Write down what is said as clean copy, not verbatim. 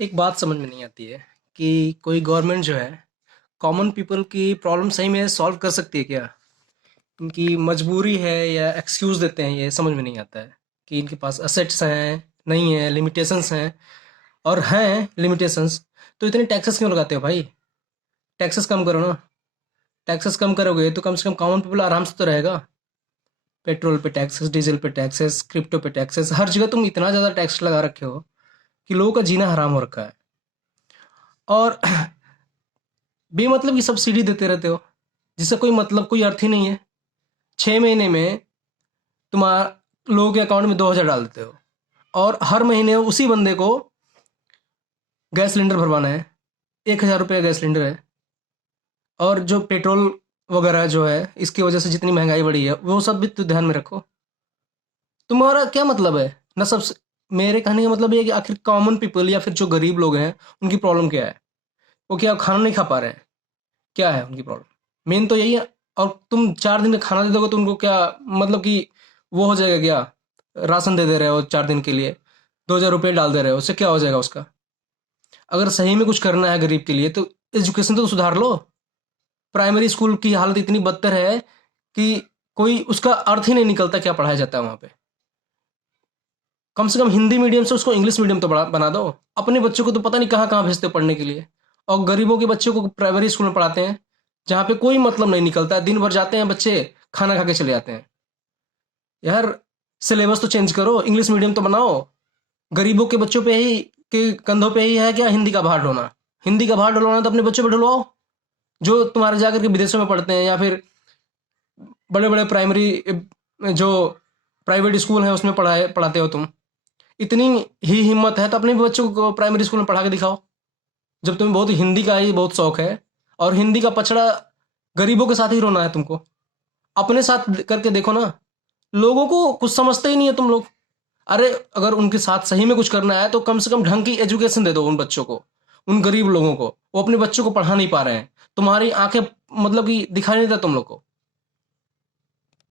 एक बात समझ में नहीं आती है कि कोई गवर्नमेंट जो है कॉमन पीपल की प्रॉब्लम सही में सॉल्व कर सकती है क्या? इनकी मजबूरी है या एक्सक्यूज़ देते हैं, ये समझ में नहीं आता है कि इनके पास असेट्स हैं, नहीं है, लिमिटेशंस हैं, और हैं लिमिटेशंस तो इतने टैक्सेस क्यों लगाते हो भाई? टैक्सेस कम करो ना। टैक्सेस कम करोगे तो कम से कम कॉमन पीपल आराम से तो रहेगा। पेट्रोल पे टैक्सेस, डीजल पे टैक्सेस, क्रिप्टो पे टैक्सेस, हर जगह तुम इतना ज़्यादा टैक्स लगा रखे हो कि लोगों का जीना हराम हो रखा है। और बेमतलब की सब्सिडी देते रहते हो जिसका कोई मतलब, कोई अर्थ ही नहीं है। 6 महीने में तुम्हारा लोगों के अकाउंट में 2,000 डाल देते हो, और हर महीने उसी बंदे को गैस सिलेंडर भरवाना है। 1,000 रुपये गैस सिलेंडर है। और जो पेट्रोल वगैरह जो है, इसकी वजह से जितनी महंगाई बढ़ी है वो सब भी तो ध्यान में रखो। तुम्हारा क्या मतलब है? ना सब। मेरे कहने का मतलब ये है कि आखिर कॉमन पीपल या फिर जो गरीब लोग हैं उनकी प्रॉब्लम क्या है? वो क्या खाना नहीं खा पा रहे हैं? क्या है उनकी प्रॉब्लम? मेन तो यही है। और तुम 4 दिन का खाना दे दोगे तो उनको क्या मतलब कि वो हो जाएगा क्या? राशन दे दे रहे हो 4 दिन के लिए, 2,000 रुपये डाल दे रहे हो, उससे क्या हो जाएगा उसका? अगर सही में कुछ करना है गरीब के लिए तो एजुकेशन तो सुधार लो। प्राइमरी स्कूल की हालत इतनी बदतर है कि कोई उसका अर्थ ही नहीं निकलता क्या पढ़ाया जाता है वहाँ पे। कम से कम हिंदी मीडियम से उसको इंग्लिश मीडियम तो बना दो। अपने बच्चों को तो पता नहीं कहाँ कहाँ भेजते हो पढ़ने के लिए, और गरीबों के बच्चों को प्राइमरी स्कूल में पढ़ाते हैं जहाँ पे कोई मतलब नहीं निकलता है। दिन भर जाते हैं बच्चे, खाना खा के चले जाते हैं। यार, सिलेबस तो चेंज करो, इंग्लिश मीडियम तो बनाओ। गरीबों के बच्चों पे ही, के कंधों पे ही है क्या हिंदी का भार ढोना? हिंदी का भार ढलवाना तो अपने बच्चों पे ढलवाओ जो तुम्हारे जाकर के विदेशों में पढ़ते हैं, या फिर बड़े बड़े प्राइमरी जो प्राइवेट स्कूल हैं उसमें पढ़ाते हो तुम। इतनी ही हिम्मत है तो अपने भी बच्चों को प्राइमरी स्कूल में पढ़ा के दिखाओ। जब तुम्हें बहुत हिंदी का ही बहुत शौक है, और हिंदी का पचड़ा गरीबों के साथ ही रोना है तुमको, अपने साथ करके देखो ना। लोगों को कुछ समझते ही नहीं है तुम लोग। अरे, अगर उनके साथ सही में कुछ करना है तो कम से कम ढंग की एजुकेशन दे दो उन बच्चों को, उन गरीब लोगों को। वो अपने बच्चों को पढ़ा नहीं पा रहे हैं, तुम्हारी आंखें मतलब कि दिखाई नहीं देता तुम लोग को।